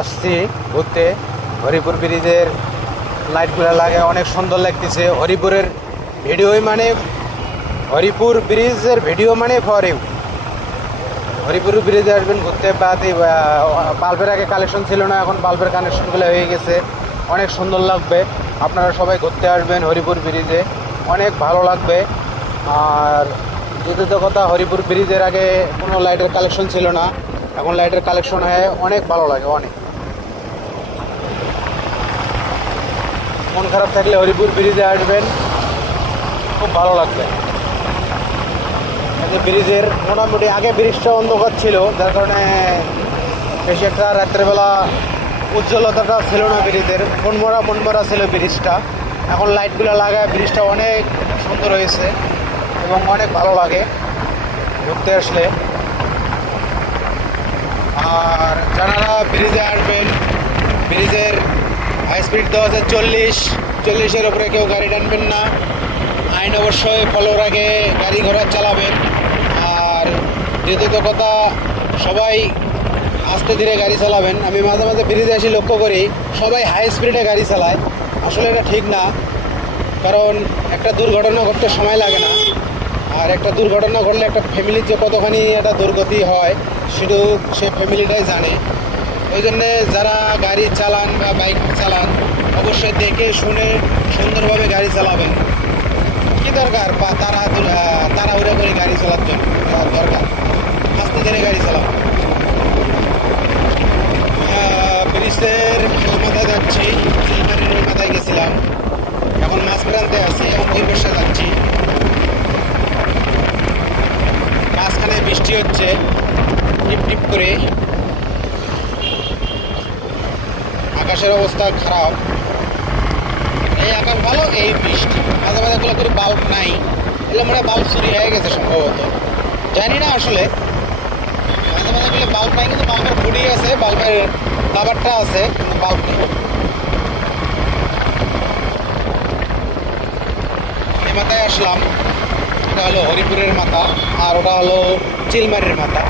আসছি ঘুরতে। হরিপুর ব্রিজের লাইটগুলো লাগে অনেক সুন্দর লাগতেছে। হরিপুরের ভিডিওই মানে হরিপুর ব্রিজের ভিডিও মানে ফর ইউ। হরিপুর ব্রিজে আসবেন ঘুরতে। বাল্বের আগে কালেকশন ছিল না, এখন বাল্বের কানেকশনগুলো হয়ে গেছে, অনেক সুন্দর লাগবে। আপনারা সবাই ঘুরতে আসবেন হরিপুর ব্রিজে, অনেক ভালো লাগবে। আর দ্বিতীয়ত কথা, হরিপুর ব্রিজের আগে কোনো লাইটের কালেকশন ছিল না, এখন লাইটের কালেকশন হয়, অনেক ভালো লাগে। অনেক মন খারাপ থাকলে হরিপুর ব্রিজে আসবেন, খুব ভালো লাগবে। ব্রিজের মোটামুটি আগে ব্রিজটা অন্ধকার ছিল, যার কারণে বেশি একটা রাত্রেবেলা উজ্জ্বলতাটা ছিল না ব্রিজের, মনমরা ছিল ব্রিজটা। এখন লাইটগুলো লাগায় ব্রিজটা অনেক সুন্দর হয়েছে এবং অনেক ভালো লাগে ঘুরতে আসলে। আর যারা ব্রিজে আসবেন, ব্রিজের হাই স্পিড দেওয়া আছে 40-40-এর উপরে কেউ গাড়ি টানবেন না। আইন অবশ্যই ফলো রাখে গাড়ি ঘোড়া চালাবেন। আর দ্বিতীয়ত কথা, সবাই আস্তে ধীরে গাড়ি চালাবেন। আমি মাঝে মাঝে ব্রিজে এসে লক্ষ্য করি সবাই হাই স্পিডে গাড়ি চালায়, আসলে এটা ঠিক না। কারণ একটা দুর্ঘটনা ঘটতে সময় লাগে না, আর একটা দুর্ঘটনা ঘটলে একটা ফ্যামিলির যে কতখানি একটা দুর্গতি হয় শুধু সে ফ্যামিলিটাই জানে। ওই জন্যে যারা গাড়ি চালান বা বাইক চালান, অবশ্যই দেখে শুনে সুন্দরভাবে গাড়ি চালাবেন। কি দরকার বা তাড়াহুড়া করে গাড়ি চালার জন্য দরকার, আস্তে ধীরে গাড়ি চালাবেন। ব্রিজের মাথায় যাচ্ছি, চিলমারির মাথায় গেছিলাম, এখন মাছ প্রান্তে আছি, এখন ওই বসে যাচ্ছি। মাঝখানে বৃষ্টি হচ্ছে টিপ টিপ করে, আকাশের অবস্থা খারাপ। এই আকাশ ভালো, এই বৃষ্টি, মাঝে মাঝে গুলো করে বাল্ব নাই, এগুলো মনে হয় বাল্ব চুরি হয়ে গেছে সম্ভবত, জানি না আসলে। মাঝে মাঝে গুলো বাল্ব নাই, কিন্তু বাল্বের ফুটি আছে, বাল্বের কাভারটা আছে, কিন্তু বাল্ব নেই। এই মাথায় আসলাম, এটা হলো হরিপুরের মাথা, আর ওটা হলো চিলমারির মাথা।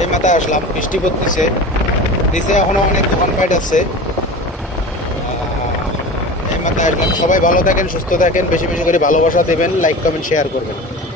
এই মাথায় আসলাম, বৃষ্টি পড়তেছে, নিচে এখনো অনেক দোকানপাট আছে। এই মাথায় আসলাম। সবাই ভালো থাকেন, সুস্থ থাকেন, বেশি বেশি করে ভালোবাসা দেবেন, লাইক কমেন্ট শেয়ার করবেন।